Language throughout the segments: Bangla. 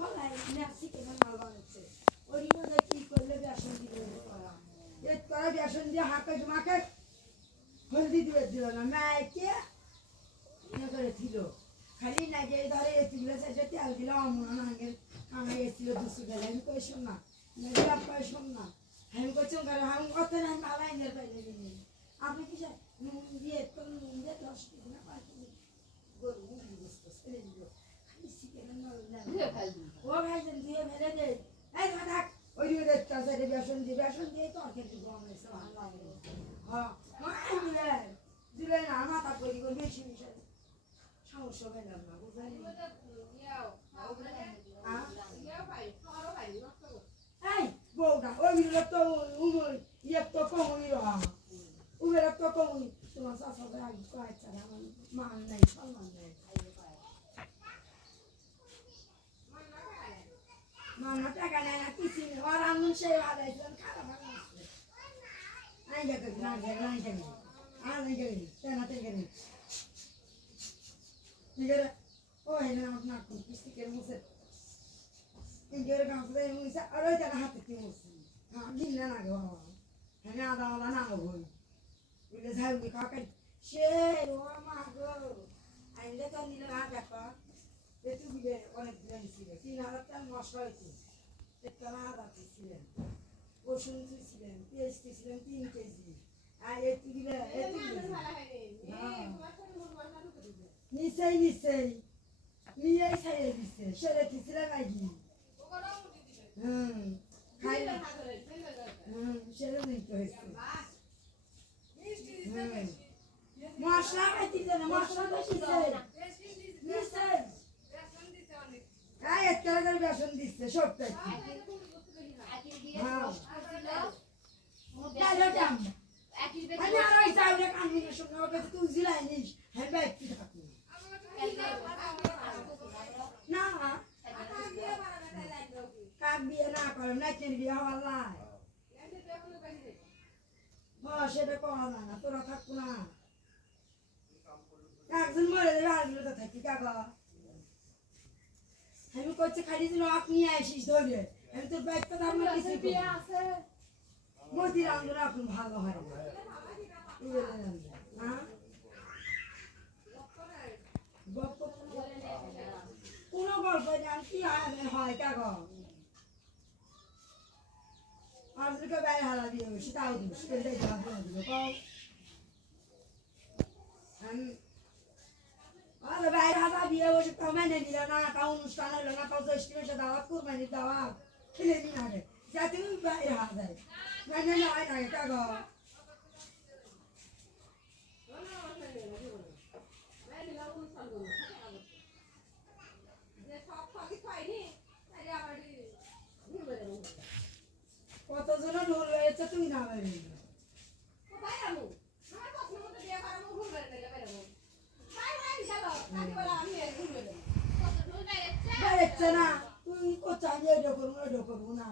খোলাই নাচি কেমন মাল বানাচ্ছে ওই মধ্যে কি করলে বেসন দিবে করা এর করা বেসন দিয়ে হাঁকে জমাকে হলদি দিবে দিল না মাইকে ইয়ে করে ছিল খালি না গিয়ে ধরে এগুলো সেটা তেল দিল অমন আগে আমার এসেছিল দুশো গেলে আমি কই শোন না কই শোন না আমি করছি আমি কত না আমি ভালো আইনের পাইলে আপনি কি নুন দিয়ে তো নুন দিয়ে 10 কেজি না 5 কেজি গরু মুরগি বুঝতেছে খালি চিকেন ও ভাইজান দিয়ে ফেলে দে এই থাক ওই দেখতে আছে বেসন দিয়ে তরকারি গরম হয়েছে হ্যাঁ দিলে না মাথা করি বেশি বেশি সমস্যা পেলাম না বুঝলেন এই বউটা ওই মিলে তো ইয়ে তো কমই রহা উবের তো কমই তোমার শাশুড়ি আগে কয়েকটা আমার মান নেই সম্মান নেই মামা টাকা নেয় না কিছু নেই আর আমি সেই ভালো খারাপ আইন যাকে না যাকে আর নেই যাকে তেনা থেকে নেই Nigga, oh, I know not to stick a moose. In your company, we said, I don't have to kill us. Give none go on. And now all an hour. We just have the cocket. Share, oh, my girl. I let on the other car. They took me on a grand city. See, now that was writing. The Canada to see them. Ocean to see them. Yes, to see them, think easy. I ate to be there. নিশ্চয় নিয়ে খাইয়ে দিচ্ছে সেরে দিচ্ছিল নাকি সেরে দিতে হয়েছে মশলা খাইতে না মশলা নিশ্চয় একটা করে বেসন দিচ্ছে সবটাই আমি আর ওই চাউলে কান্দিনের সঙ্গে ওর কাছে তুই জিলাই নিস হ্যাঁ ব্যক্তি থাকি না কাক বিয়ে না করে নাচের বিয়ে হওয়ার লাই সেটা করা যায় না তোরা থাকবো না একজন মরে যাবে আরেকগুলো তো থাকি কাকা আমি করছি খালি দিল আপনি আসিস ধরে আমি তোর ব্যাগটা দাম কিছু বিয়ে আছে মতির আন্দোলন এখন ভালো হয় হ্যাঁ কোনো গল্প জান কি হয় কাগজ আজকে বাইরে হারা দিয়ে সেটাও দিল সেটাই দিল আর বাইরে হারা দিয়ে বসে তাও মেনে নিল না তাও অনুষ্ঠান হলো না তাও 10 কিলো দাওয়াত কুরবানির দাওয়াত খেলে দিন আগে যাতে বাইরে হারা যায় মেনে নেওয়াই না কাগজ কতজন ঢোল হয়েছে তুই না না তুই কোথায় এটা করবো না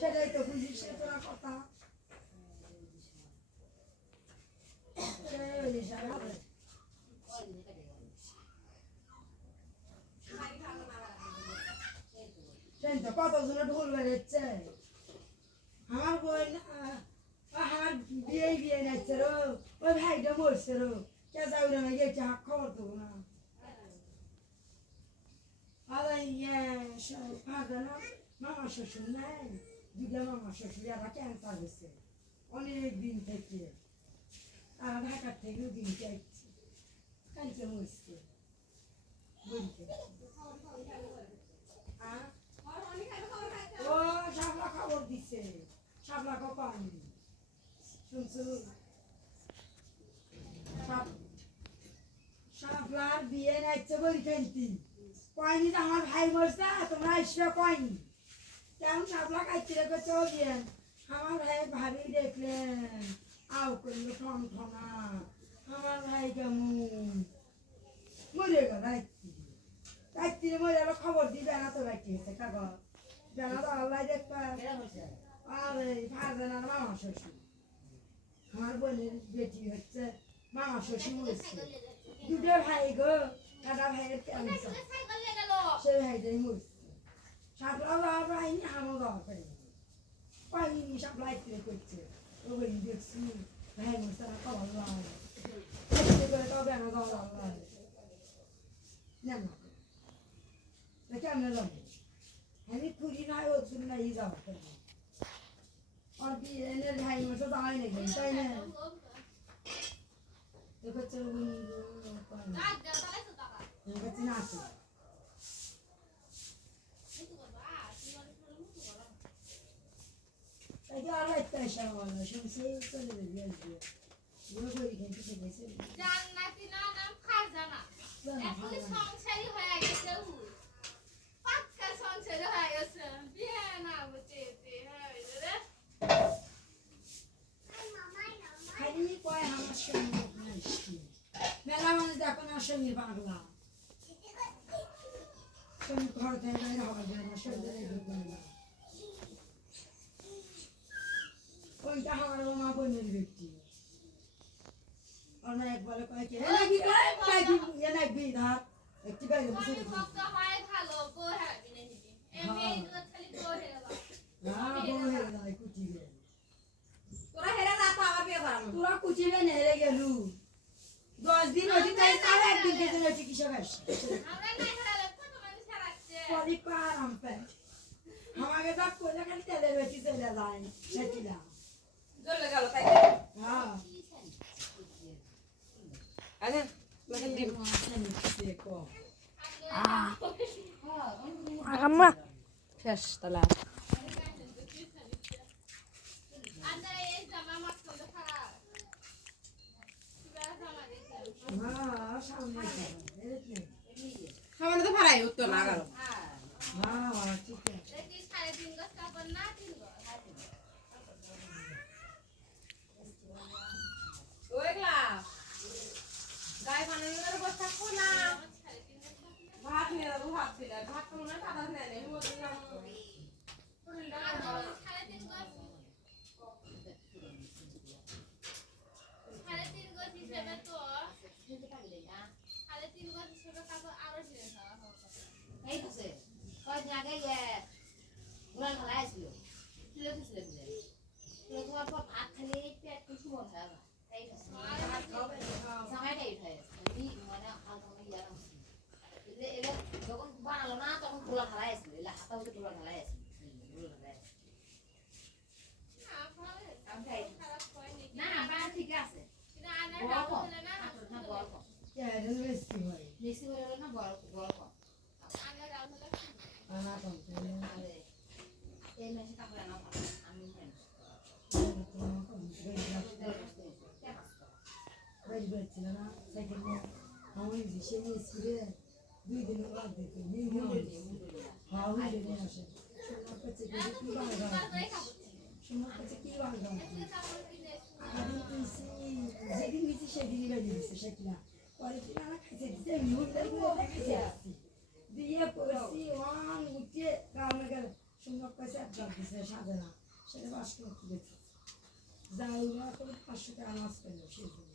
সেটাই তো বুঝিস সেটা কথা কতজন ঢোল বেড়েছে আমার বোন আমার বিয়ে নাচছে রো ওই ভাইটা মরছে রো কে যাবে না গেছে খবর দেবো না মামা শ্বশুর নাই দুটা মামা শ্বশুর আবার ক্যান্সার হয়েছে অনেক দিন থেকে আর ঢাকার থেকেও দিন চাইছে কালকে মরছে ও শাপলা খবর দিছে শাপলা পানি শুনছো শাপলার বিয়ে নাইছে বলি খাইতি কয়নি আমার ভাই মরছে তোমরা এসে কয়নি কেমন শাপলা খাইতে রেখেছ বিয়ে আমার ভাই ভাবি দেখলেন আও করলো ঠন ঠনা আমার ভাই কেমন মরে গেল রাত্রি মরে গেল খবর দিবে না তো রাখি হয়েছে কাগজ জানা তো আল্লাহ দেখবা ফারজানার মামা শ্বশুর আমার বোনের বেটি হচ্ছে মামা শ্বশুর হচ্ছে দুটো ভাই গো দাদা ভাইয়ের ক্যান্সার নিজেই মরছে সাপলা যাওয়ার পাইনি আমও যাওয়ার পাইনি পাইনি সাপলা আইতে করছে ওই দেখছি ভাই মরছে না কবার যাওয়া করে তবে না যাওয়া যাওয়া না না কেমন যাবো আমি খুঁজি না ওর জন্য এই যাওয়া পাইনি আর কি এনে ভাই মরছে যাওয়াই নাকি তাই না দেখছে না আছে তাই আর একটা শাওয়ালা শুনছি চলে যাবে গুলো করি কিন্তু গেছে জান্নাতি না নাম খাজানা এখন সংসারী হয়ে গেছে পাক্কা সংসারী হয়ে গেছে বিয়ে না হতে হয়ে রে খালি কয় আমার সঙ্গে মেলা মানুষ দেখো না সঙ্গে পাগলা সঙ্গে ঘর থেকে বাইরে হওয়া যায় না সঙ্গে ঢুকবে না ওইটা আমার মা বোনের ব্যক্তি অনেক বলে কয় কে নাকি ধার একটি বাইরে বসে মক্কা হয় ভালো গো হ্যাঁ বিনে নিবি এমনি দুধ খালি গো হেবা না বউ হেরে যায় কুচিবে তোরা হেরে যা তো আবার বিয়ে করানো তোরা কুচিবে না হেরে গেলু 10 দিন হইতে তাই তার একদিন থেকে না চিকিৎসা করছে আমরা না হেরালে কত মানুষ হারাচ্ছে পরি আরাম পায় আমাকে তো কোলে খালি তেলের বেশি চলে যায় সেটিলা জ্বলে গেল তাই হ্যাঁ আরে মেহেন ডিম আম্মা শেষ তালা আমরা এই জামা মাছ করে খারাপ কিবা জামা দেখি হ্যাঁ সামনে সামনে তো ভাড়াই উত্তর না গেল হ্যাঁ ঠিক আছে দেখি 3.5 গজ কাপড় না 3 গজ ওইগলা গাই বানানোর বসা খোলা ভাত নিয়ে যাবো ভাত দিলে ভাত তো মনে হয় সাদা নেয় নেই বললাম পুরিলটা খাওয়া 3.5 গজ 3.5 গজ হিসেবে তো 3.5 গজ হিসেবে কাপড় আরো ঢের খাওয়া হবে এই তো সে কয়েকদিন আগে উড়ান খেলা আসছিল তুলে দিয়েছিল তুলে দেওয়ার পর ভাত খেলে পেট কিছু মনে হয় না এই সময়টাই উঠে মানে হালকা ইয়ার এলে যখন বানালো না তখন গোলা খেলায় আসছিল এলে হাতা হতে গোলা খেলায় আসছিল খারাপ হয়নি না বা ঠিক আছে কিন্তু আনার দাম হলে না না বড় কম কেন বেশি হয় বেশি হলে না বড় কম আনার দাম হলে আনা কম তাহলে এই মাসে কাপড় আনা ভালো আমি বাড়ি বেড়ছিল না সাইকেল নিয়ে আমি সে নিয়ে ছিঁড়ে 2 দিন বাদ দিতে নিয়ে হ্যাঁ উঠে নিয়ে আসে সোনার কাছে কি বাংলা সোনার কাছে কি বাংলা যেদিন দিচ্ছি সেদিনই বাড়ি দিচ্ছে সেটা পরে তুই আমার কাছে দিচ্ছে খাইছে আসছি দিয়ে করছি ওয়ান উঠে কারণে গেল সোনার কাছে একবার দিচ্ছে সাজে না সেটা 5 টাকা দিয়েছে যাই না করে 500 টাকা মাছ পেল সেই জন্য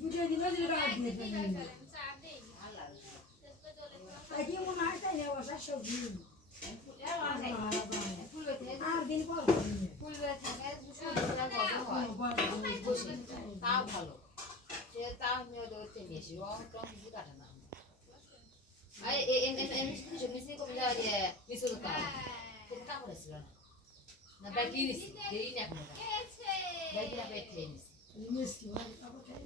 বুঝে দিল যে রাত দিয়ে পেলেন চা দেই আল্লাহ তাই কি মনে হয় তাই নেওয়া সবজি ফুল বেঁধে আর দিন পর ফুল বেঁধে থাকে দুশো হয় তাও ভালো সে তাও নিয়ে ধরতে নিয়েছি রং টং কিছু কাটে না আর মিশিয়ে কমে যাওয়া যে মিশে করতাম সেটা কাপড় ছিল না না ব্যাগি নিছি দেরি না এখন গেছে ব্যাগি না পেট খেয়ে নিছি মিষ্টি হয় তারপর খাই